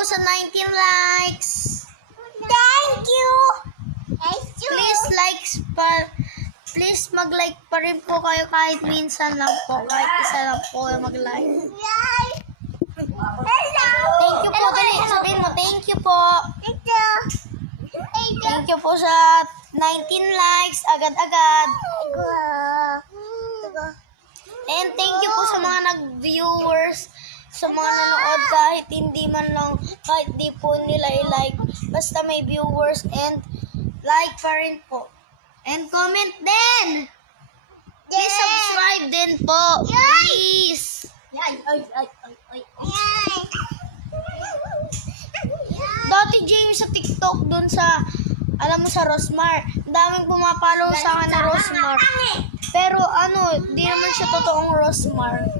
po sa 19 likes. Thank you. Please mag-like pa rin po kayo kahit minsan lang po. Kahit isa lang po mag-like. Yay. Hello. Thank you po. Dali, sabihin mo, thank you po. Thank you. Thank you po sa 19 likes. Agad-agad. And thank you po sa mga nag-viewers. Sa mga nanood kahit hindi man lang, kahit di po nila i-like. Basta may viewers and like pa rin po. And comment din. Please subscribe din po. Please. Dati James sa TikTok dun sa, alam mo sa Rosmar. Ang daming pumapalo sa akin na Rosmar. Pero ano, di naman siya totoong Rosmar.